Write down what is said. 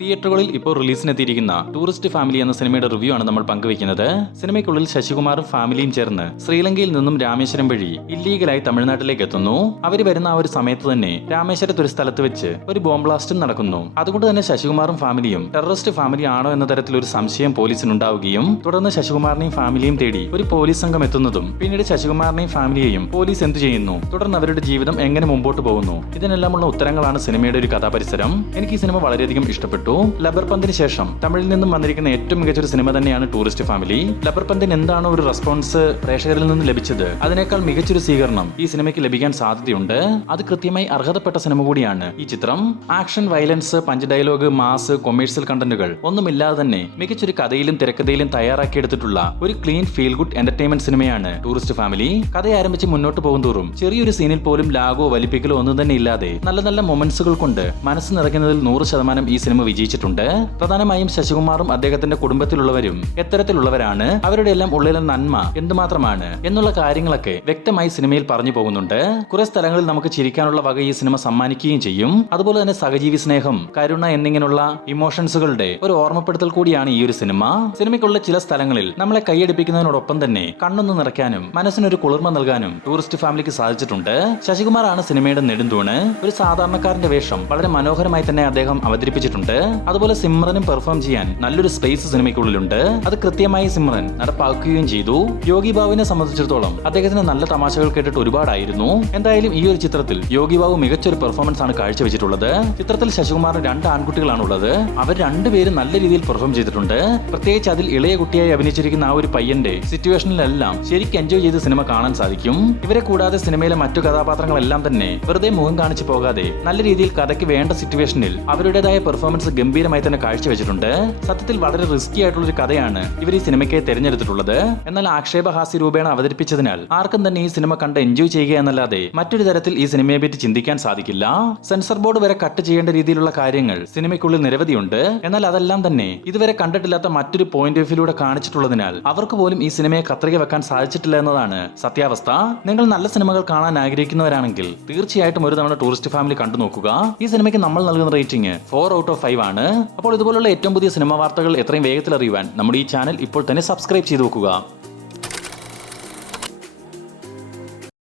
തിയേറ്ററുകളിൽ ഇപ്പോൾ റിലീസിനെത്തിയിരിക്കുന്ന tourist family എന്ന സിനിമയുടെ റിവ്യൂ ആണ് നമ്മൾ പങ്കുവയ്ക്കുന്നത്. സിനിമയ്ക്കുള്ളിൽ ശശികുമാറും ഫാമിലിയും ചേർന്ന് ശ്രീലങ്കയിൽ നിന്നും രാമേശ്വരം വഴി ഇല്ലീഗലായി തമിഴ്നാട്ടിലേക്ക് എത്തുന്നു. അവർ വരുന്ന ആ ഒരു സമയത്ത് തന്നെ രാമേശ്വരത്ത് ഒരു സ്ഥലത്ത് വെച്ച് ഒരു ബോംബ് ബ്ലാസ്റ്റും നടക്കുന്നു. അതുകൊണ്ട് തന്നെ ശശികുമാറും ഫാമിലിയും ടെററിസ്റ്റ് ഫാമിലി ആണോ എന്ന തരത്തിൽ ഒരു സംശയം പോലീസിനുണ്ടാവുകയും തുടർന്ന് ശശികുമാറിനെയും ഫാമിലിയും തേടി ഒരു പോലീസ് സംഘം എത്തുന്നതും പിന്നീട് ശശികുമാറിനെയും ഫാമിലിയെയും പോലീസ് എന്തു ചെയ്യുന്നു, തുടർന്ന് അവരുടെ ജീവിതം എങ്ങനെ മുമ്പോട്ട് പോകുന്നു, ഇതിനെല്ലാമുള്ള ഉത്തരങ്ങളാണ് സിനിമയുടെ ഒരു കഥാപരിസരം. എനിക്ക് ഈ സിനിമ വളരെയധികം ഇഷ്ടപ്പെട്ടു. ലബർ പന്തിന് ശേഷം തമിഴിൽ നിന്നും വന്നിരിക്കുന്ന ഏറ്റവും മികച്ചൊരു സിനിമ തന്നെയാണ് ടൂറിസ്റ്റ് ഫാമിലി. ലബർ പന്തിന് എന്താണോ ഒരു റെസ്പോൺസ് പ്രേക്ഷകരിൽ നിന്ന് ലഭിച്ചത്, അതിനേക്കാൾ മികച്ചൊരു സ്വീകരണം ഈ സിനിമയ്ക്ക് ലഭിക്കാൻ സാധ്യതയുണ്ട്. അത് കൃത്യമായി അർഹതപ്പെട്ട സിനിമ കൂടിയാണ് ഈ ചിത്രം. Action, violence, punch dialogue, mass, commercial കണ്ടന്റുകൾ ഒന്നുമില്ലാതെ തന്നെ മികച്ചൊരു കഥയിലും തിരക്കഥയിലും തയ്യാറാക്കിയെടുത്തിട്ടുള്ള ഒരു ക്ലീൻ ഫീൽ ഗുഡ് എന്റർടൈൻമെന്റ് സിനിമയാണ് ടൂറിസ്റ്റ് ഫാമിലി. കഥ ആരംഭിച്ച് മുന്നോട്ട് പോകും തോറും ചെറിയൊരു സീനിൽ പോലും ലാഗോ വലിപ്പിക്കലോ ഒന്നും തന്നെ ഇല്ലാതെ നല്ല നല്ല മൊമെന്റ്സുകൾ കൊണ്ട് മനസ്സ് നിറയ്ക്കുന്നതിൽ 100% ഈ സിനിമ വിജയിച്ചിട്ടുണ്ട്. പ്രധാനമായും ശശികുമാറും അദ്ദേഹത്തിന്റെ കുടുംബത്തിലുള്ളവരും എത്തരത്തിലുള്ളവരാണ്, അവരുടെ എല്ലാം ഉള്ളിലെ നന്മ എന്തുമാത്രമാണ് എന്നുള്ള കാര്യങ്ങളൊക്കെ വ്യക്തമായി സിനിമയിൽ പറഞ്ഞു പോകുന്നുണ്ട്. കുറെ സ്ഥലങ്ങളിൽ നമുക്ക് ചിരിക്കാനുള്ള വക ഈ സിനിമ സമ്മാനിക്കുകയും ചെയ്യും. അതുപോലെ തന്നെ സഹജീവി സ്നേഹം, കരുണ എന്നിങ്ങനെയുള്ള ഇമോഷൻസുകളുടെ ഒരു ഓർമ്മപ്പെടുത്തൽ കൂടിയാണ് ഈ ഒരു സിനിമ. സിനിമയ്ക്കുള്ള ചില സ്ഥലങ്ങളിൽ നമ്മളെ കൈയടിപ്പിക്കുന്നതിനോടൊപ്പം തന്നെ കണ്ണൊന്ന് നിറയ്ക്കാനും മനസ്സിനൊരു കുളിർമ നൽകാനും ടൂറിസ്റ്റ് ഫാമിലിക്ക് സാധിച്ചിട്ടുണ്ട്. ശശികുമാറാണ് സിനിമയുടെ നെടുന്തൂണ്. ഒരു സാധാരണക്കാരന്റെ വേഷം വളരെ മനോഹരമായി തന്നെ അദ്ദേഹം അവതരിപ്പിച്ചിട്ടുണ്ട്. അതുപോലെ സിമ്രനും പെർഫോം ചെയ്യാൻ നല്ലൊരു സ്പേസ് സിനിമയ്ക്കുള്ളിലുണ്ട്. അത് കൃത്യമായി സിമ്രൻ നടപ്പാക്കുകയും ചെയ്തു. യോഗി ബാബുവിനെ സംബന്ധിച്ചിടത്തോളം അദ്ദേഹത്തിന് നല്ല തമാശകൾ കേട്ടിട്ട് ഒരുപാടായിരുന്നു. എന്തായാലും ഈ ഒരു ചിത്രത്തിൽ യോഗി ബാബു മികച്ചൊരു പെർഫോമൻസ് ആണ് കാഴ്ചവെച്ചിട്ടുള്ളത്. ചിത്രത്തിൽ ശശികുമാറിന് 2 ആൺകുട്ടികളാണ് ഉള്ളത്. അവർ രണ്ടുപേരും നല്ല രീതിയിൽ പെർഫോം ചെയ്തിട്ടുണ്ട്. പ്രത്യേകിച്ച് അതിൽ ഇളയ കുട്ടിയായി അഭിനയിച്ചിരിക്കുന്ന ആ ഒരു പയ്യന്റെ സിറ്റുവേഷനിലെല്ലാം ശരിക്കും എൻജോയ് ചെയ്ത് സിനിമ കാണാൻ സാധിക്കും. ഇവരെ കൂടാതെ സിനിമയിലെ മറ്റു കഥാപാത്രങ്ങളെല്ലാം തന്നെ വെറുതെ മുഖം കാണിച്ചു പോകാതെ നല്ല രീതിയിൽ കഥയ്ക്ക് വേണ്ട സിറ്റുവേഷനിൽ അവരുടേതായ പെർഫോമൻസ് ഗംഭീരമായി തന്നെ കാഴ്ചവെച്ചിട്ടുണ്ട്. സത്യത്തിൽ വളരെ റിസ്കി ആയിട്ടുള്ള ഒരു കഥയാണ് ഇവർ ഈ സിനിമയ്ക്ക് തിരഞ്ഞെടുത്തിട്ടുള്ളത്. എന്നാൽ ആക്ഷേപഹാസ്യ രൂപേണ അവതരിപ്പിച്ചതിനാൽ ആർക്കും തന്നെ ഈ സിനിമ കണ്ട് എൻജോയ് ചെയ്യുക എന്നല്ലാതെ മറ്റൊരു തരത്തിൽ ഈ സിനിമയെ പറ്റി ചിന്തിക്കാൻ സാധിക്കില്ല. സെൻസർ ബോർഡ് വരെ കട്ട് ചെയ്യേണ്ട രീതിയിലുള്ള കാര്യങ്ങൾ സിനിമയ്ക്കുള്ളിൽ നിരവധിയുണ്ട്. എന്നാൽ അതെല്ലാം തന്നെ ഇതുവരെ കണ്ടിട്ടില്ലാത്ത മറ്റൊരു പോയിന്റ് ഓഫ് വ്യൂയിലൂടെ കാണിച്ചിട്ടുള്ളതിനാൽ അവർക്ക് പോലും ഈ സിനിമയെ കത്രിക വെക്കാൻ സാധിച്ചിട്ടില്ല എന്നതാണ് സത്യാവസ്ഥ. നിങ്ങൾ നല്ല സിനിമകൾ കാണാൻ ആഗ്രഹിക്കുന്നവരാണെങ്കിൽ തീർച്ചയായിട്ടും ഒരു തവണ ടൂറിസ്റ്റ് ഫാമിലി കണ്ടു നോക്കുക. ഈ സിനിമയ്ക്ക് നമ്മൾ നൽകുന്ന റേറ്റിംഗ് 4/5 ആണ്. അപ്പോൾ ഇതുപോലുള്ള ഏറ്റവും പുതിയ സിനിമാ വാർത്തകൾ എത്രയും വേഗത്തിൽ അറിയുവാൻ നമ്മുടെ ഈ ചാനൽ ഇപ്പോൾ തന്നെ സബ്സ്ക്രൈബ് ചെയ്ത് നോക്കുക.